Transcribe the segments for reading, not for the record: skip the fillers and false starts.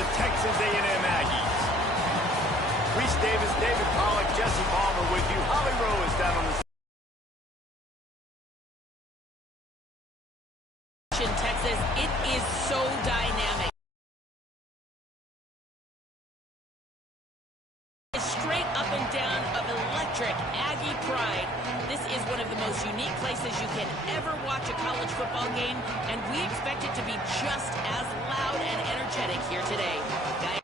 the Texas A&M Aggies. Reese Davis, David Pollack, Jesse Palmer with you. Holly Rowe is down on the Texas, it is so dynamic. Straight up and down of electric Aggie pride. This is one of the most unique places you can ever watch a college football game, and we expect it to be just as loud and energetic here today. Guys,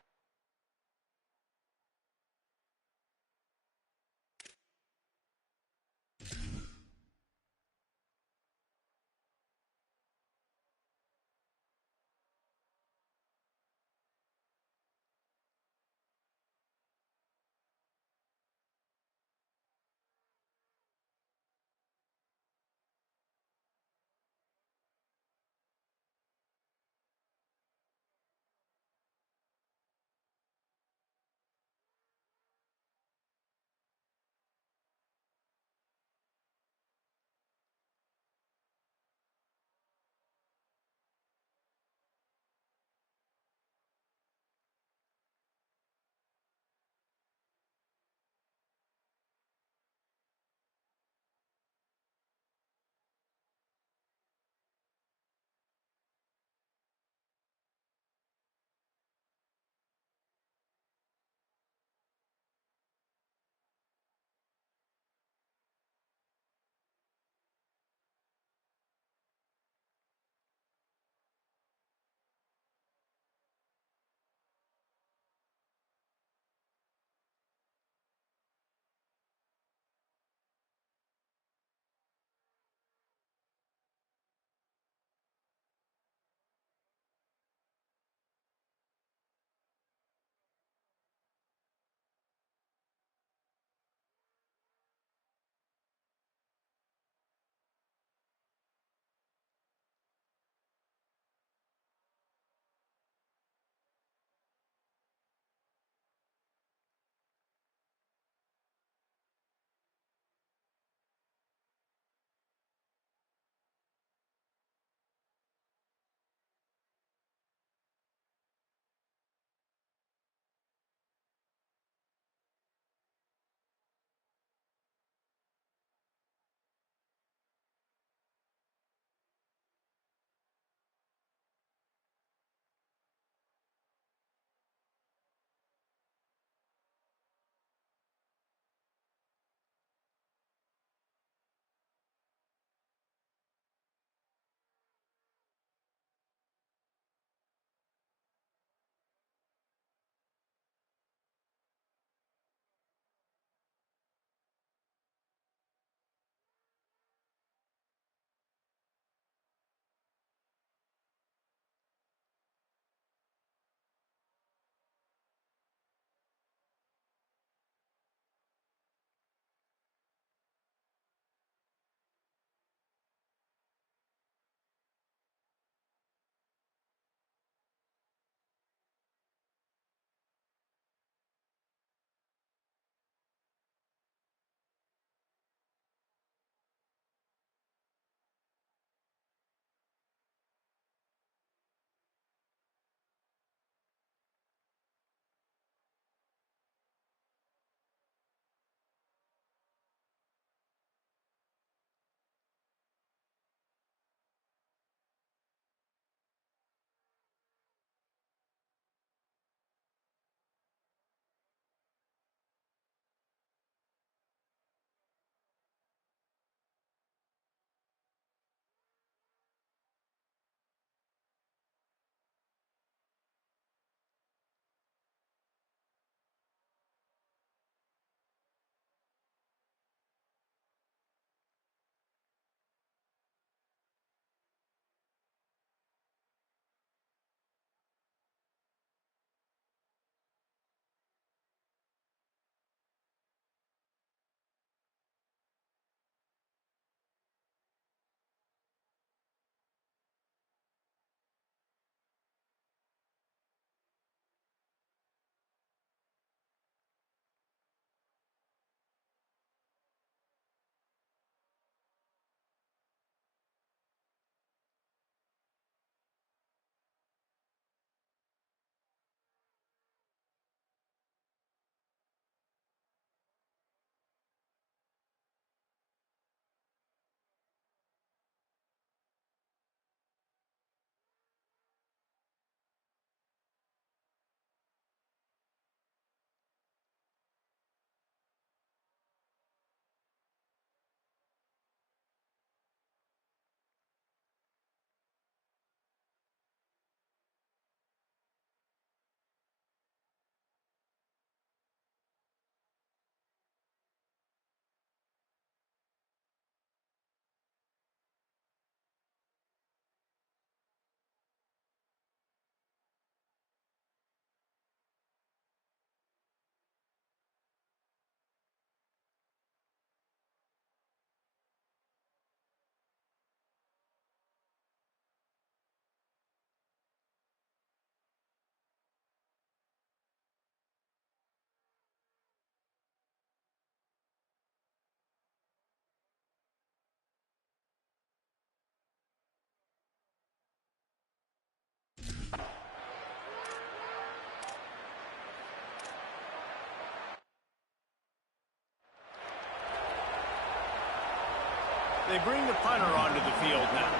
they bring the punter onto the field now.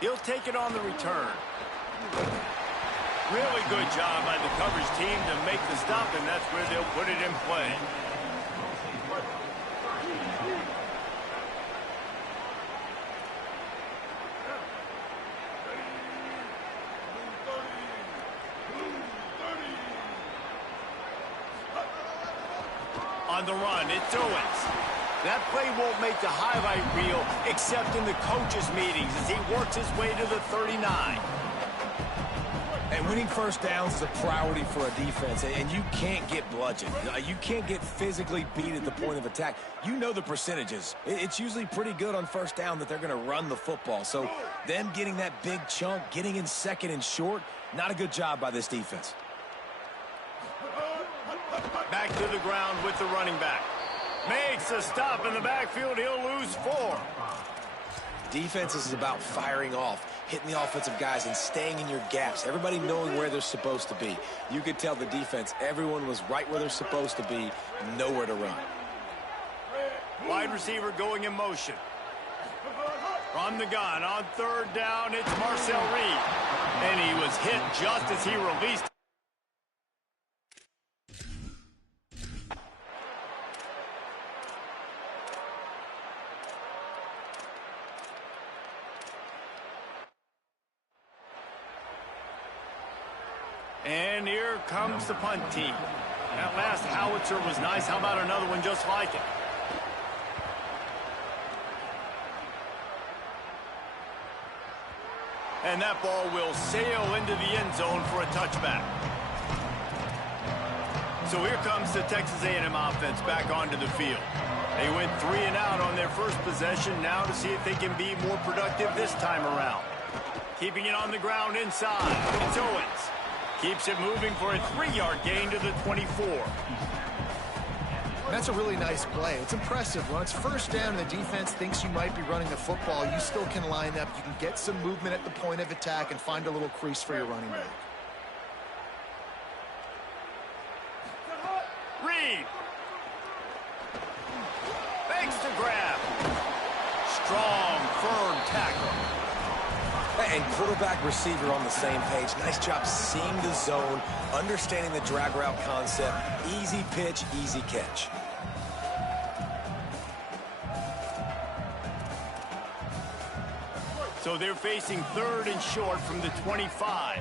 He'll take it on the return. Really good job by the coverage team to make the stop, and that's where they'll put it in play. On the run, it's Owens. That play won't make the highlight reel except in the coaches' meetings as he works his way to the 39. And winning first downs is a priority for a defense, and you can't get bludgeoned. You can't get physically beat at the point of attack. You know the percentages. It's usually pretty good on first down that they're going to run the football. So them getting that big chunk, getting in second and short, not a good job by this defense. Back to the ground with the running back. Makes a stop in the backfield. He'll lose 4. Defense is about firing off, hitting the offensive guys and staying in your gaps. Everybody knowing where they're supposed to be. You could tell the defense, everyone was right where they're supposed to be, nowhere to run. Wide receiver going in motion. From the gun on third down, it's Marcel Reed. And he was hit just as he released. And here comes the punt team. That last howitzer was nice. How about another one just like it? And that ball will sail into the end zone for a touchback. So here comes the Texas A&M offense back onto the field. They went 3 and out on their first possession. Now to see if they can be more productive this time around. Keeping it on the ground inside. It's Owens. Keeps it moving for a 3-yard gain to the 24. That's a really nice play. It's impressive. When it's first down and the defense thinks you might be running the football, you still can line up. You can get some movement at the point of attack and find a little crease for your running back. Reed. Makes the grab. Strong, firm tackle. And quarterback receiver on the same page. Nice job seeing the zone, understanding the drag route concept. Easy pitch, easy catch. So they're facing third and short from the 25.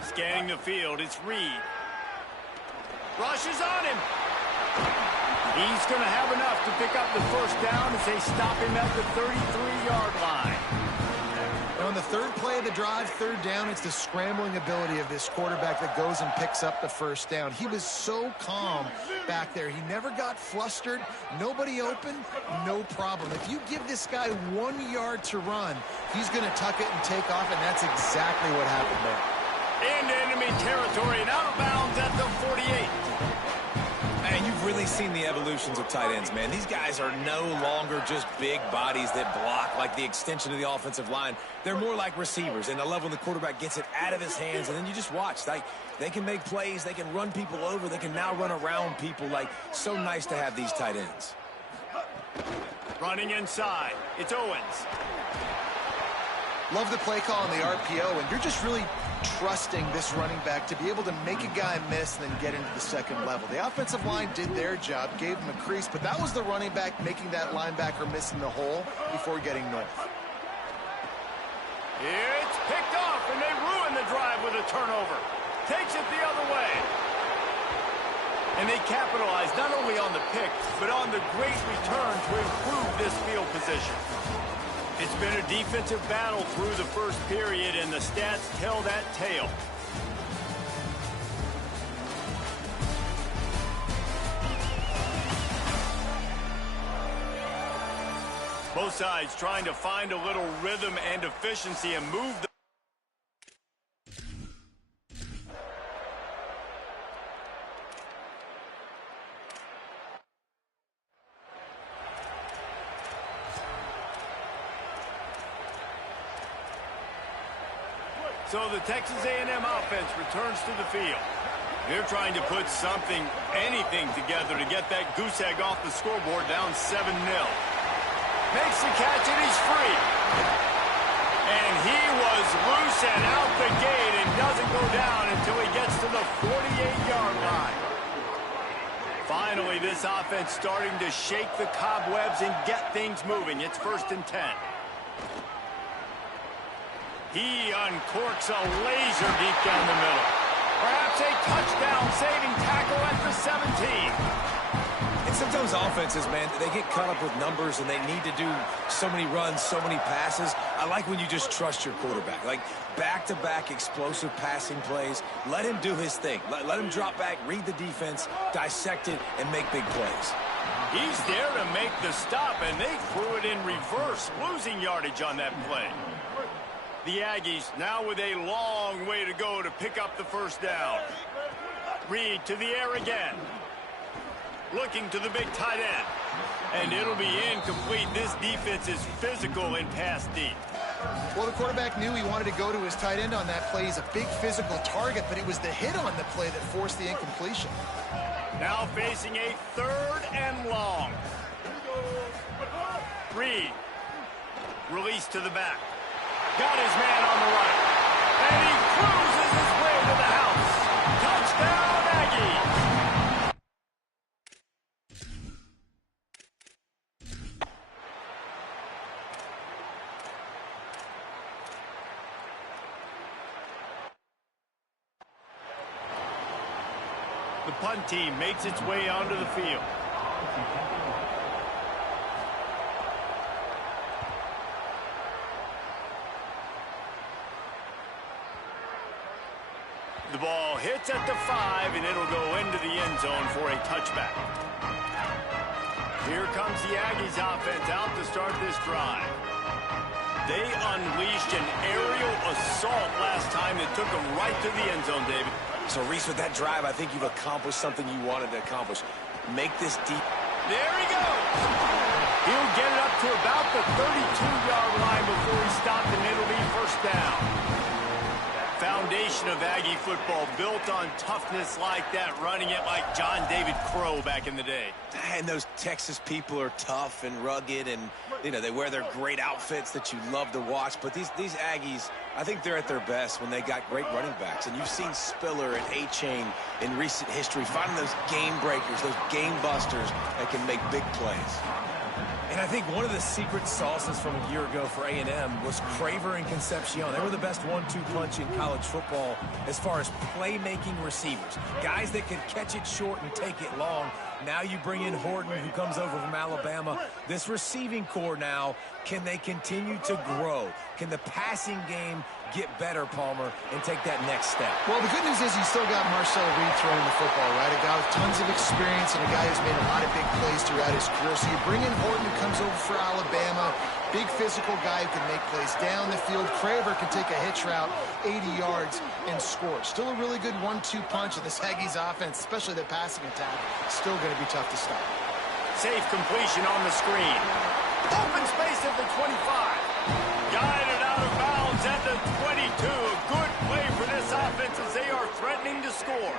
Scanning the field, it's Reed. Rushes on him. He's going to have enough to pick up the first down as they stop him at the 33-yard line. And on the third play of the drive, third down, it's the scrambling ability of this quarterback that goes and picks up the first down. He was so calm back there. He never got flustered. Nobody open, no problem. If you give this guy 1 yard to run, he's going to tuck it and take off, and that's exactly what happened there. Into enemy territory and out of bounds at the 48. And you've really seen the evolutions of tight ends, man. These guys are no longer just big bodies that block like the extension of the offensive line. They're more like receivers, and I love when the quarterback gets it out of his hands, and then you just watch. Like, they can make plays. They can run people over. They can now run around people. Like, so nice to have these tight ends. Running inside. It's Owens. Love the play call on the RPO, and you're just really trusting this running back to be able to make a guy miss and then get into the second level. The offensive line did their job, gave him a crease, but that was the running back making that linebacker miss in the hole before getting north. It's picked off, and they ruin the drive with a turnover. Takes it the other way. And they capitalize not only on the pick, but on the great return to improve this field position. It's been a defensive battle through the first period, and the stats tell that tale. Both sides trying to find a little rhythm and efficiency and move the So the Texas A&M offense returns to the field. They're trying to put anything together to get that goose egg off the scoreboard down 7-0. Makes the catch and he's free. And he was loose and out the gate and doesn't go down until he gets to the 48-yard line. Finally, this offense starting to shake the cobwebs and get things moving. It's 1st and 10. He uncorks a laser deep down the middle. Perhaps a touchdown-saving tackle at the 17. And sometimes offenses, man, they get caught up with numbers and they need to do so many runs, so many passes. I like when you just trust your quarterback. Like back-to-back explosive passing plays. Let him do his thing. Let him drop back, read the defense, dissect it, and make big plays. He's there to make the stop, and they threw it in reverse, losing yardage on that play. The Aggies now with a long way to go to pick up the 1st down. Reed to the air again. Looking to the big tight end. And it'll be incomplete. This defense is physical in pass deep. Well, the quarterback knew he wanted to go to his tight end on that play. He's a big physical target, but it was the hit on the play that forced the incompletion. Now facing a 3rd and long. Reed. Release to the back. Got his man on the right. And he cruises his way to the house. Touchdown, Aggies! The punt team makes its way onto the field. The ball hits at the 5, and it'll go into the end zone for a touchback. Here comes the Aggies offense out to start this drive. They unleashed an aerial assault last time that took them right to the end zone, David. So, Reese, with that drive, I think you've accomplished something you wanted to accomplish. Make this deep. There he goes. He'll get it up to about the 32-yard line before he stopped, and it'll be 1st down. Foundation of Aggie football built on toughness like that, running it like John David Crow back in the day. And those Texas people are tough and rugged, and you know they wear their great outfits that you love to watch. But these Aggies, I think they're at their best when they got great running backs. And you've seen Spiller and A-Chain in recent history finding those game breakers, those game busters that can make big plays. And I think one of the secret sauces from a year ago for A&M was Craver and Concepcion. They were the best 1-2 punch in college football as far as playmaking receivers. Guys that could catch it short and take it long. Now you bring in Horton, who comes over from Alabama. This receiving core now, can they continue to grow? Can the passing game get better, Palmer, and take that next step? Well, the good news is he's still got Marcel Reed throwing the football, right? A guy with tons of experience and a guy who's made a lot of big plays throughout his career. So you bring in Horton, who comes over for Alabama. Big physical guy who can make plays down the field. Craver can take a hitch route 80 yards and score. Still a really good 1-2 punch, and this Aggies offense, especially the passing attack, still going to be tough to stop. Safe completion on the screen. Open space at the 25. Guided out of bounds at the 22. A good play for this offense as they are threatening to score.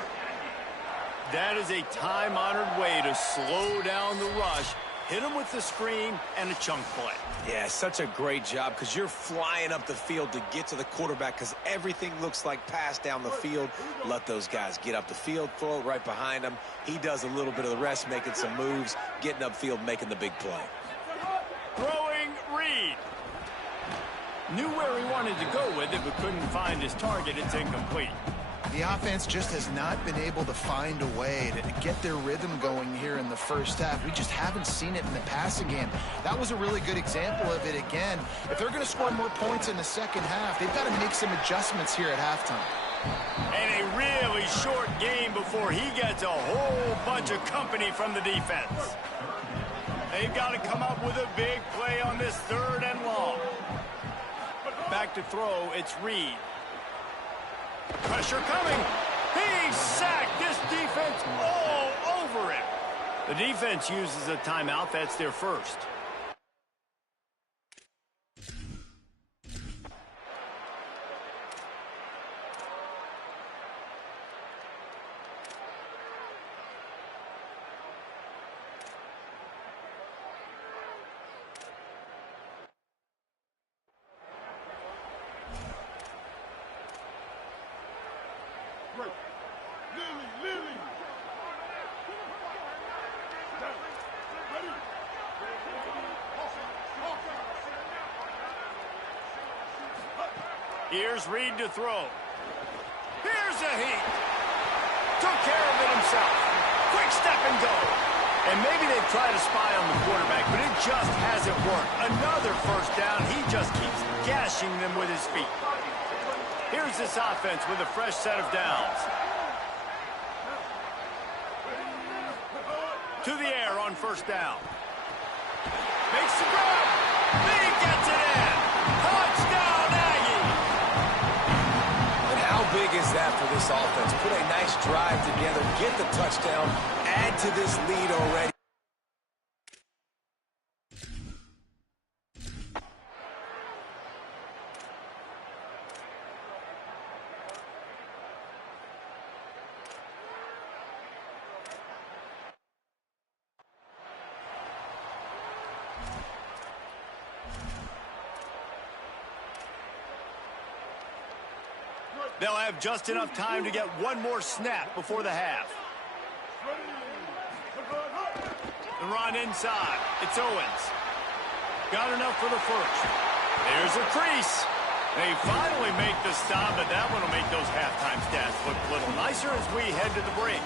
That is a time-honored way to slow down the rush. Hit him with the screen and a chunk play. Yeah, such a great job because you're flying up the field to get to the quarterback because everything looks like pass down the field. Let those guys get up the field, throw it right behind him. He does a little bit of the rest, making some moves, getting upfield, making the big play. Throwing Reed. Knew where he wanted to go with it, but couldn't find his target. It's incomplete. The offense just has not been able to find a way to get their rhythm going here in the first half. We just haven't seen it in the passing game. That was a really good example of it again. If they're going to score more points in the second half, they've got to make some adjustments here at halftime. And a really short game before he gets a whole bunch of company from the defense. They've got to come up with a big play on this 3rd and long. Back to throw, it's Reed. Pressure coming. He's sacked. This defense all over him. The defense uses a timeout. That's their first. Here's Reed to throw. Here's a heat. Took care of it himself. Quick step and go. And maybe they try to spy on the quarterback, but it just hasn't worked. Another first down. He just keeps gashing them with his feet. Here's this offense with a fresh set of downs. To the air on first down. Makes the grab. He gets it in. Touchdown, Aggie. And how big is that for this offense? Put a nice drive together, get the touchdown, add to this lead already. They'll have just enough time to get one more snap before the half. The run inside. It's Owens. Got enough for the first. There's a crease. They finally make the stop, but that one will make those halftime stats look a little nicer as we head to the break.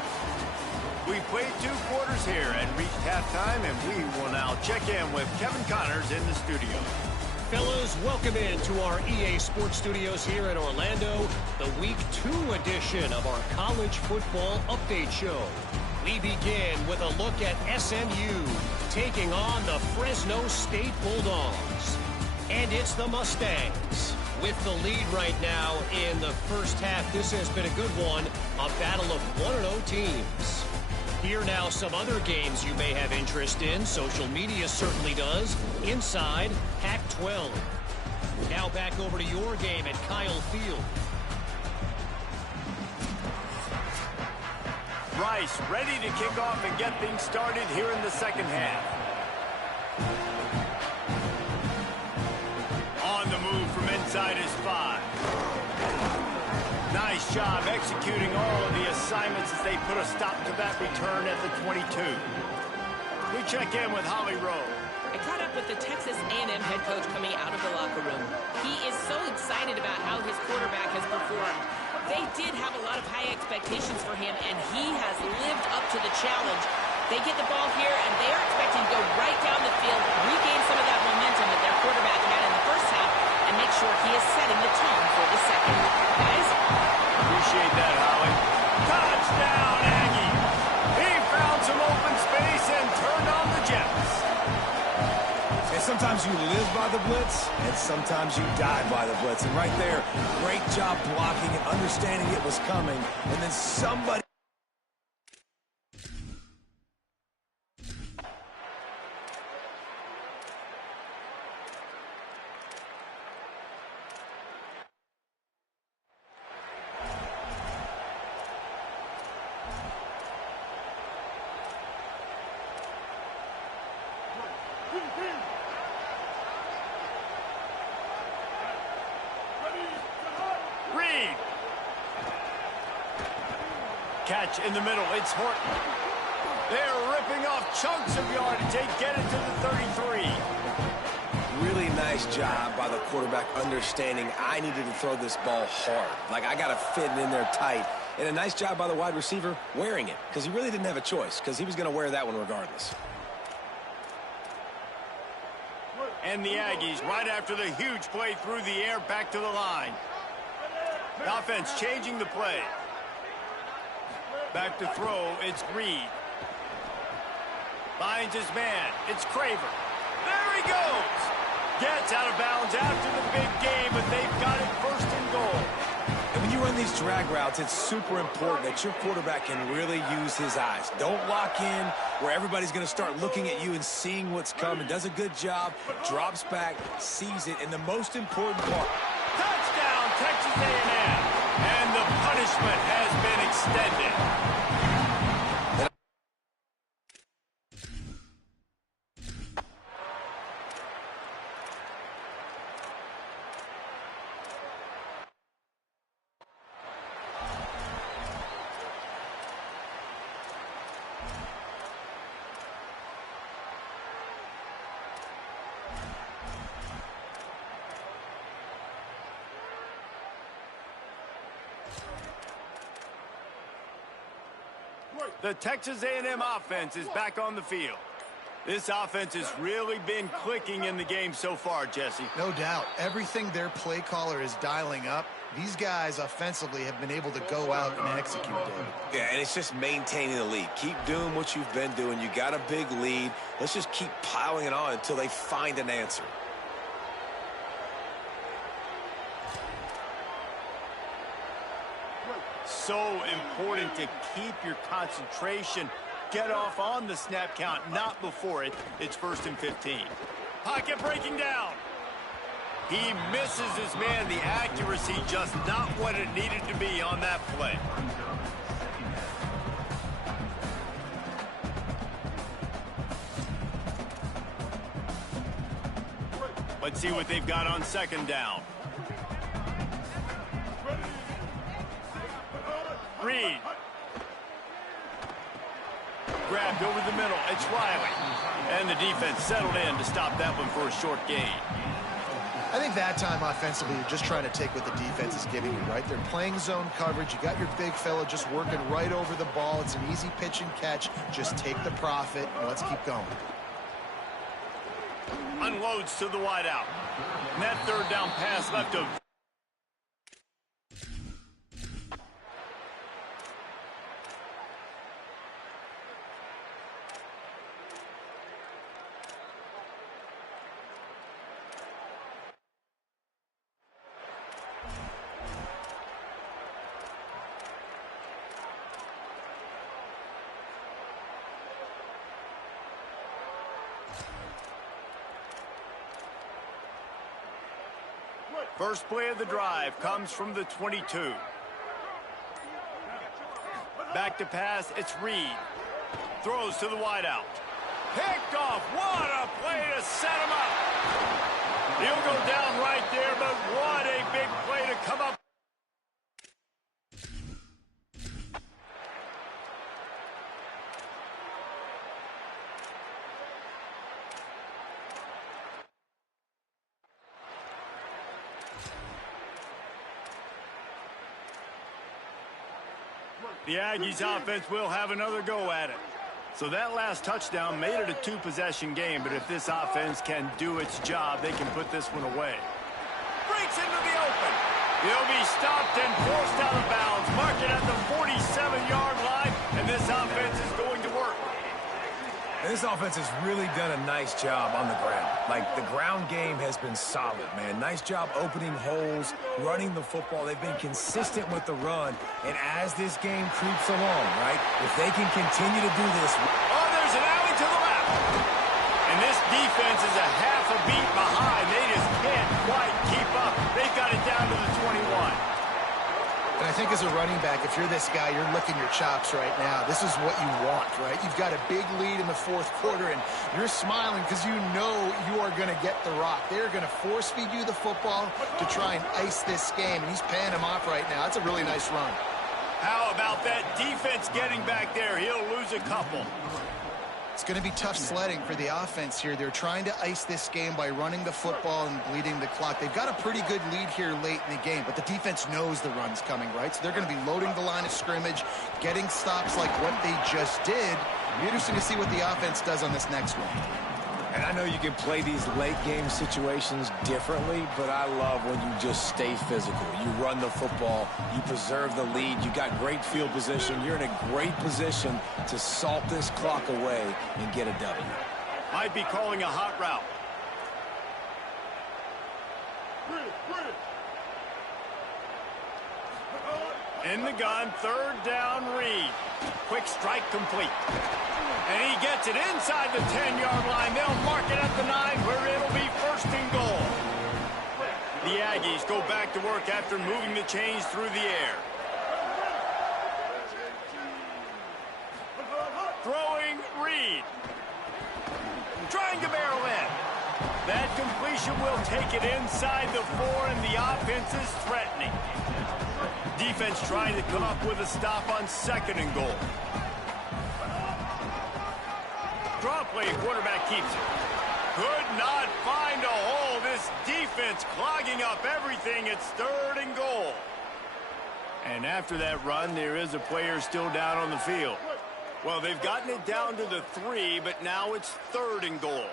We played 2 quarters here and reached halftime, and we will now check in with Kevin Connors in the studio. Fellas, welcome into our EA Sports Studios here in Orlando, the Week 2 edition of our College Football Update Show. We begin with a look at SMU taking on the Fresno State Bulldogs. And it's the Mustangs with the lead right now in the first half. This has been a good one, a battle of 1-0 teams. Here now some other games you may have interest in. Social media certainly does. Inside Pac-12. Now back over to your game at Kyle Field. Rice ready to kick off and get things started here in the second half. On the move from inside is 5. Nice job executing all of the assignments as they put a stop to that return at the 22. We check in with Holly Rowe. I caught up with the Texas A&M head coach coming out of the locker room. He is so excited about how his quarterback has performed. They did have a lot of high expectations for him, and he has lived up to the challenge. They get the ball here, and they are expecting to go right down the field, regain some of that momentum that their quarterback had in the first half, and make sure he is setting the tone for the second. Guys? Appreciate that, Holly. Touchdown, Aggie! He found some open space and turned on the Jets. And sometimes you live by the blitz, and sometimes you die by the blitz. And right there, great job blocking and understanding it was coming. And then somebody... Reed. Catch in the middle. It's Horton. They're ripping off chunks of yardage. They get it to the 33. Really nice job by the quarterback understanding I needed to throw this ball hard. Like, I got to fit it in there tight. And a nice job by the wide receiver wearing it, because he really didn't have a choice, because he was going to wear that one regardless. And the Aggies, right after the huge play through the air, back to the line. The offense changing the play. Back to throw, it's Reed. Finds his man, it's Craver. There he goes! Gets out of bounds after the big game, but they've got it first and goal. And when you run these drag routes, it's super important that your quarterback can really use his eyes. Don't lock in where everybody's going to start looking at you and seeing what's coming. Does a good job, drops back, sees it, and the most important part. Touchdown, Texas A&M. And the punishment has been extended. The Texas A&M offense is back on the field. This offense has really been clicking in the game so far, Jesse. No doubt. Everything their play caller is dialing up, these guys offensively have been able to go out and execute, David. Yeah, and it's just maintaining the lead. Keep doing what you've been doing. You got a big lead. Let's just keep piling it on until they find an answer. So important to keep your concentration. Get off on the snap count, not before it. It's 1st and 15. Pocket breaking down. He misses his man. The accuracy just not what it needed to be on that play. Let's see what they've got on 2nd down. Reed. Grabbed over the middle. It's Riley. And the defense settled in to stop that one for a short gain. I think that time offensively, you're just trying to take what the defense is giving you, right? They're playing zone coverage. You got your big fella just working right over the ball. It's an easy pitch and catch. Just take the profit, and let's keep going. Unloads to the wideout. And that 3rd down pass left him. First play of the drive comes from the 22. Back to pass, it's Reed. Throws to the wideout. Picked off. What a play to set him up. He'll go down right there, but what a big play to come up. The Aggies offense will have another go at it. So that last touchdown made it a 2-possession game, but if this offense can do its job, they can put this one away. Breaks into the open. He'll be stopped and forced out of bounds. Mark it at the 47-yard line, and this offense is going to work. And this offense has really done a nice job on the ground. Like, the ground game has been solid, man. Nice job opening holes, running the football. They've been consistent with the run. And as this game creeps along, right, if they can continue to do this. Oh, there's an alley to the left. And this defense is a half a beat behind. They just can't quite keep up. They've got it down to the 21. And I think as a running back, if you're this guy, you're licking your chops right now. This is what you want, right? You've got a big lead in the 4th quarter, and you're smiling because you know you are going to get the rock. They're going to force-feed you the football to try and ice this game, and he's paying him off right now. That's a really nice run. How about that defense getting back there? He'll lose a couple. It's going to be tough sledding for the offense here. They're trying to ice this game by running the football and bleeding the clock. They've got a pretty good lead here late in the game, but the defense knows the run's coming, right? So they're going to be loading the line of scrimmage, getting stops like what they just did. It'll be interesting to see what the offense does on this next one. And I know you can play these late-game situations differently, but I love when you just stay physical. You run the football. You preserve the lead. You got great field position. You're in a great position to salt this clock away and get a W. Might be calling a hot route. In the gun, 3rd down, Reed. Quick strike complete. And he gets it inside the 10-yard line. They'll mark it at the 9 where it'll be 1st and goal. The Aggies go back to work after moving the chains through the air. Throwing Reed. Trying to barrel in. That completion will take it inside the 4, and the offense is threatening. Defense trying to come up with a stop on 2nd and goal. Draw play, quarterback keeps it. Could not find a hole. This defense clogging up everything. It's 3rd and goal. And after that run, there is a player still down on the field. Well, they've gotten it down to the 3, but now it's 3rd and goal.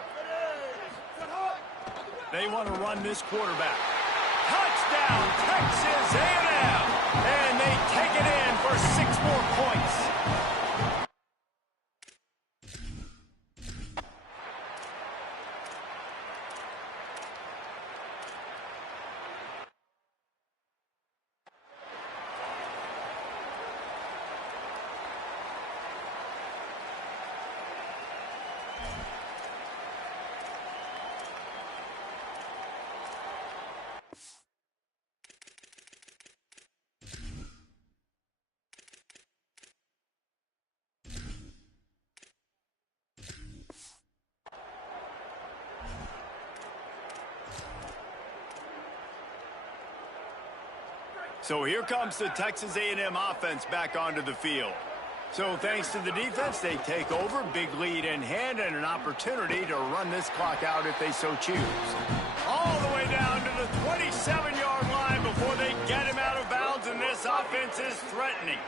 They want to run this quarterback. Touchdown, Texas A&M! And they take it in for 6 more points. So here comes the Texas A&M offense back onto the field. So thanks to the defense, they take over, big lead in hand, and an opportunity to run this clock out if they so choose. All the way down to the 27-yard line before they get him out of bounds, and this offense is threatening.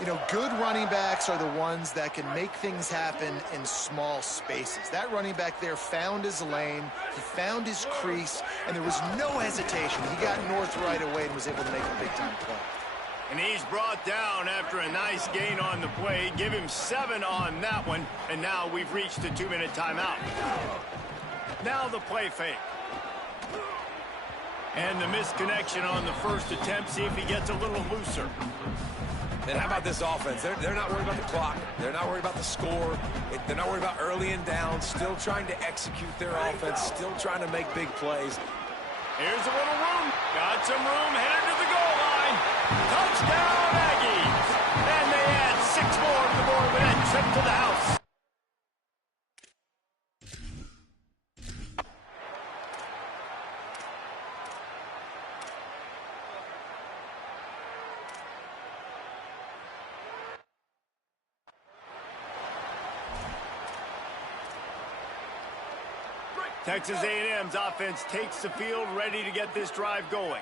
You know, good running backs are the ones that can make things happen in small spaces. That running back there found his lane, he found his crease, and there was no hesitation. He got north right away and was able to make a big-time play. And he's brought down after a nice gain on the play. Give him 7 on that one, and now we've reached a 2-minute timeout. Now the play fake. And the misconnection on the first attempt. See if he gets a little looser. And how about this offense? They're not worried about the clock. They're not worried about the score. They're not worried about early and down. Still trying to execute their offense. Still trying to make big plays. Here's a little room. Got some room. Headed to the goal line. Touchdown, Aggies. And they add 6 more to the board with that trip to the house. Texas A&M's offense takes the field, ready to get this drive going.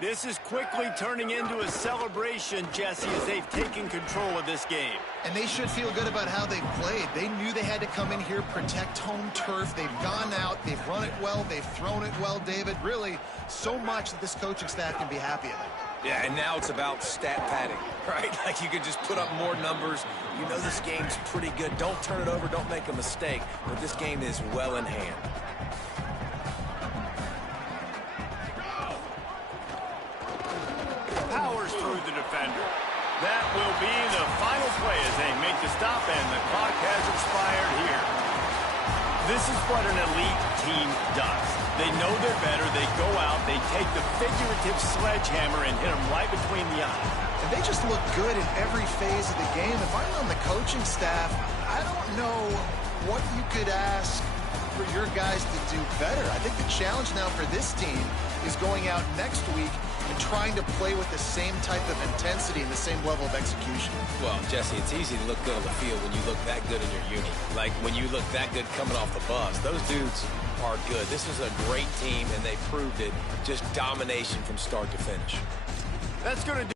This is quickly turning into a celebration, Jesse, as they've taken control of this game. And they should feel good about how they've played. They knew they had to come in here, protect home turf. They've gone out, they've run it well, they've thrown it well, David. Really, so much that this coaching staff can be happy about. Yeah, and now it's about stat padding, right? Like you could just put up more numbers. You know this game's pretty good. Don't turn it over, don't make a mistake. But this game is well in hand. Powers through the defender. That will be the final play as they make the stop, and the clock has expired here. This is what an elite team does. They know they're better. They go out. They take the figurative sledgehammer and hit them right between the eyes. And they just look good in every phase of the game. If I'm on the coaching staff, I don't know what you could ask for your guys to do better. I think the challenge now for this team is going out next week and trying to play with the same type of intensity and the same level of execution. Well, Jesse, it's easy to look good on the field when you look that good in your uni. Like when you look that good coming off the bus. Those dudes are good. This is a great team, and they proved it. Just domination from start to finish. That's going to do